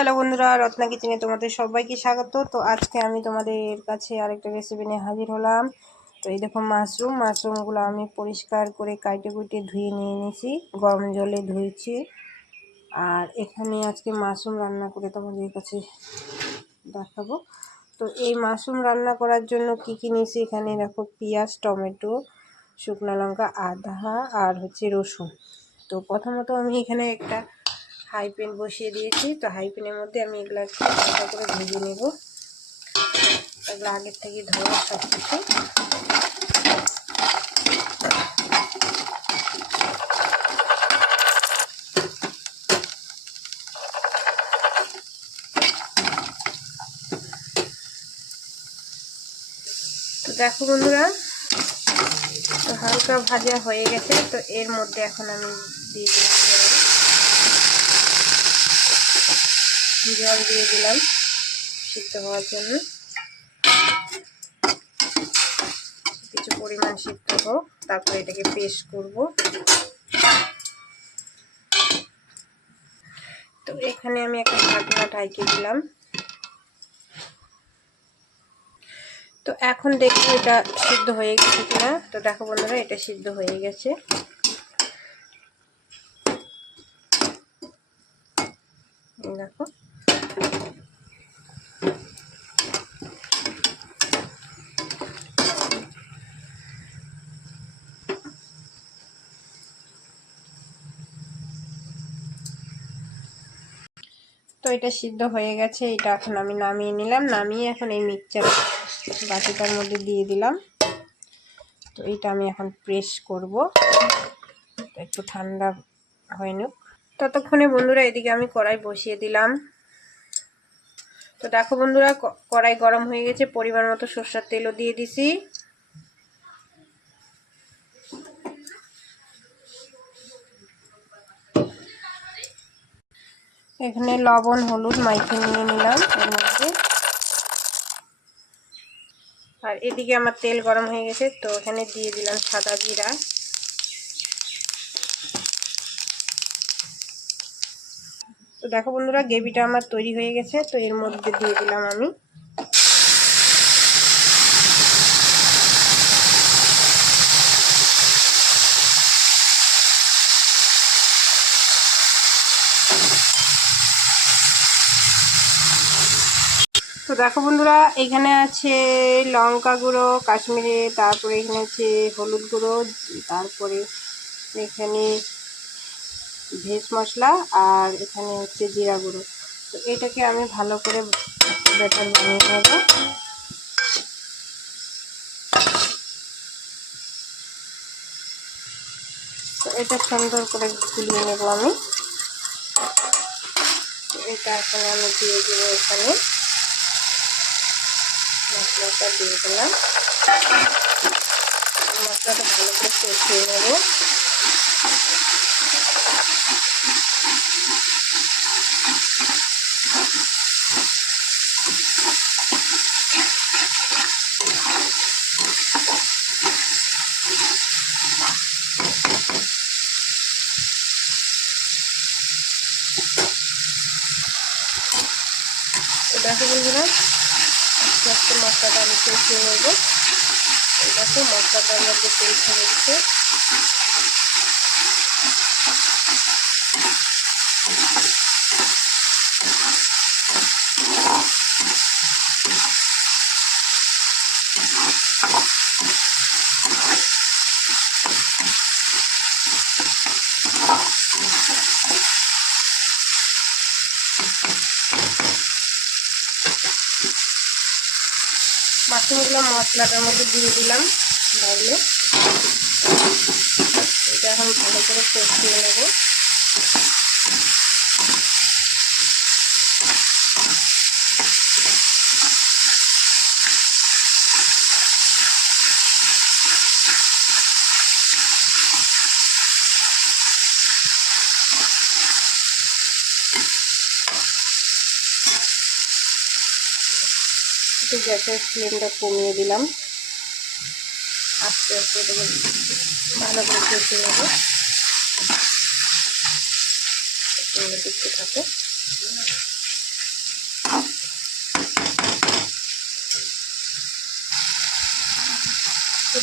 Hello বন্ধুরা, রত্না কিচেনে তোমাদের সবাইকে স্বাগত। তো আজকে আমি তোমাদের কাছে আরেকটা রেসিপি নিয়ে হাজির হলাম। তো এই দেখো মাশরুমগুলো আমি পরিষ্কার করে কাইটে কুইটে ধুয়ে নিয়ে নিয়েছি, গরম জলে ধুয়েছি। আর এখানে আজকে মাশরুম রান্না করে তোমাদের কাছে দেখাবো। তো এই মাশরুম রান্না করার জন্য কি কি নিয়েছি এখানে দেখো, পেঁয়াজ, টমেটো, শুকনো লঙ্কা, আদা আর হচ্ছে রসুন। তো প্রথমত আমি এখানে একটা হাই প্যান বসিয়ে দিয়েছি। তো হাই প্যানের মধ্যে আমি এগুলো একটু হালকা করে ভেজে নেব। এগুলো আগের থেকে ধোয়া সব কিছু। তো দেখো বন্ধুরা, তো হালকা ভাজা হয়ে গেছে। তো এর মধ্যে এখন আমি দিয়ে দিলাম জল দিয়ে দিলাম সিদ্ধ হওয়ার জন্য। কিছু পরিমাণ সিদ্ধ হোক, তারপরে এটাকে পেস্ট করব। তো এখানে আমি একটা ঢাকনা ঢাইকে দিলাম। তো এখন দেখি এটা সিদ্ধ হয়ে গেছে কিনা। তো দেখো বন্ধুরা, এটা সিদ্ধ হয়ে গেছে। দেখো, তো এটা সিদ্ধ হয়ে গেছে। এটা এখন আমি নামিয়ে নিলাম। নামিয়ে এখন এই মিক্সচার বাটিটার মধ্যে দিয়ে দিলাম। তো এটা আমি এখন প্রেস করব, একটু ঠান্ডা হয়ে নিক। ততক্ষণে বন্ধুরা এদিকে আমি কড়াই বসিয়ে দিলাম। তো দেখো বন্ধুরা, কড়াই গরম হয়ে গেছে। পরিমাণ মতো সরষের তেলও দিয়ে দিছি। এখানে লবণ হলুদ মাইখে নিয়ে নিলাম এর মধ্যে। আর এদিকে আমার তেল গরম হয়ে গেছে। তো এখানে দিয়ে দিলাম সাদা জিরা। তো দেখো বন্ধুরা, গ্রেভিটা আমার তৈরি হয়ে গেছে। তো এর মধ্যে দিয়ে দিলাম আমি তো দেখো বন্ধুরা, এখানে আছে লঙ্কা গুঁড়ো কাশ্মীরি, তারপরে এখানে আছে হলুদ গুঁড়ো, তারপরে এখানে ভেজ মশলা, আর এখানে হচ্ছে জিরা গুঁড়ো। তো এটাকে আমি ভালো করে ব্যাটার বানিয়ে নেব। তো এটা সুন্দর করে গুলিয়ে নেব আমি। এটা এখন আমি দিয়ে দেবো এখানে, মশলাটা দিয়ে দিলাম। মশলাটা ভালো করে কষিয়ে নেব। তো দেখো বন্ধুরা, আস্তে আস্তে মশলাটা আমি কষিয়ে নেব। দেখো মশলাটার মধ্যে তেল ছেড়ে দিচ্ছে। মাশরুমগুলো মশলাটার মধ্যে দিয়ে দিলাম ডাইলে। এটা এখন ভালো করে কষিয়ে নেব। একটু গ্যাসের ফ্লেমটা কমিয়ে দিলাম। আস্তে আস্তে এটাকে ভালো করে কষিয়ে নেব। দেখতে থাকে।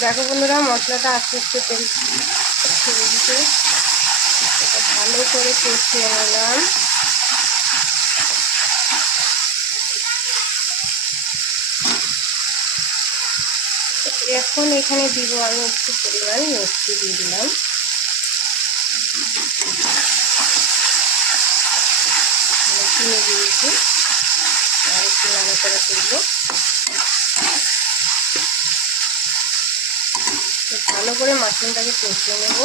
দেখো বন্ধুরা মশলাটা আস্তে আস্তে তেল ছেড়ে দিতে, এটা ভালো করে কষিয়ে নিলাম। এখন এখানে দিব আমি একটু পরিমাণ মিষ্টি দিয়ে দিলাম। চিনি দিয়েছি, আর একটু নাড়াচাড়া করবো। ভালো করে মাশরুমটাকে কষিয়ে নেব।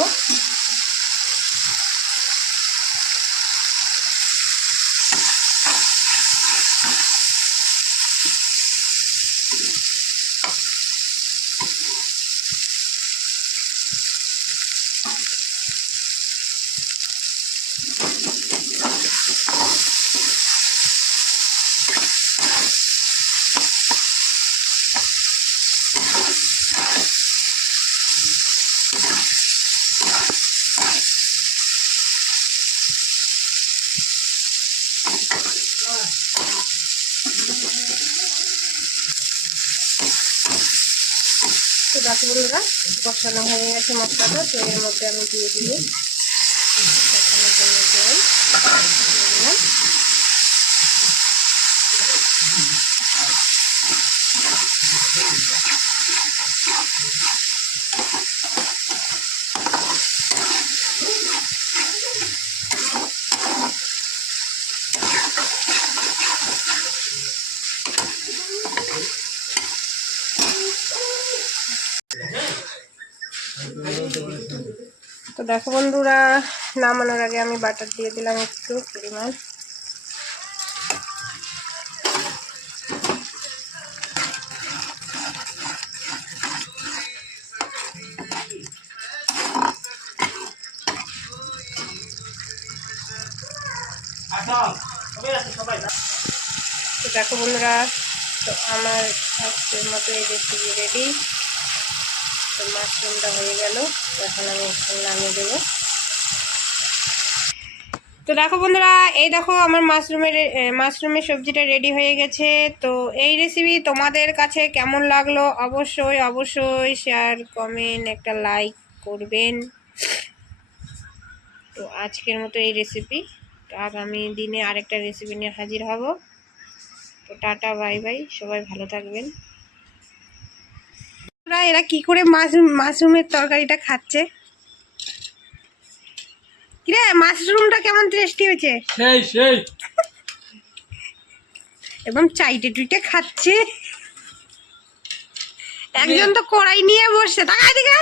তো দেখো বন্ধুরা কষানো হয়ে গেছে মশলাটা, তো এর মধ্যে আমি দিয়ে দিব কষানোর জন্য জল দিলাম। তো দেখো বন্ধুরা নামানোর আগে আমি বাটার দিয়ে দিলাম একটু পরিমাণ। তো দেখো বন্ধুরা, তো আমার আজকের মতো এই রেসিপি রেডি। তো মাশরুমটা হয়ে গেল, এখন আমি নামিয়ে দেবো। তো দেখো বন্ধুরা, এই দেখো আমার মাশরুমের সবজিটা রেডি হয়ে গেছে। তো এই রেসিপি তোমাদের কাছে কেমন লাগলো অবশ্যই অবশ্যই শেয়ার কমেন্ট একটা লাইক করবেন। তো আজকের মতো এই রেসিপি, তো আগামী দিনে আরেকটা রেসিপি নিয়ে হাজির হব। তো টাটা বাই বাই, সবাই ভালো থাকবেন। এরা কি করে মাশরুমের তরকারিটা খাচ্ছে? কিরে মাশরুমটা কেমন টেস্টি হয়েছে? সেই সেই এবং চাইটে টুইটে খাচ্ছে। একজন তো কড়াই নিয়ে বসছে, তাকায় দিকে।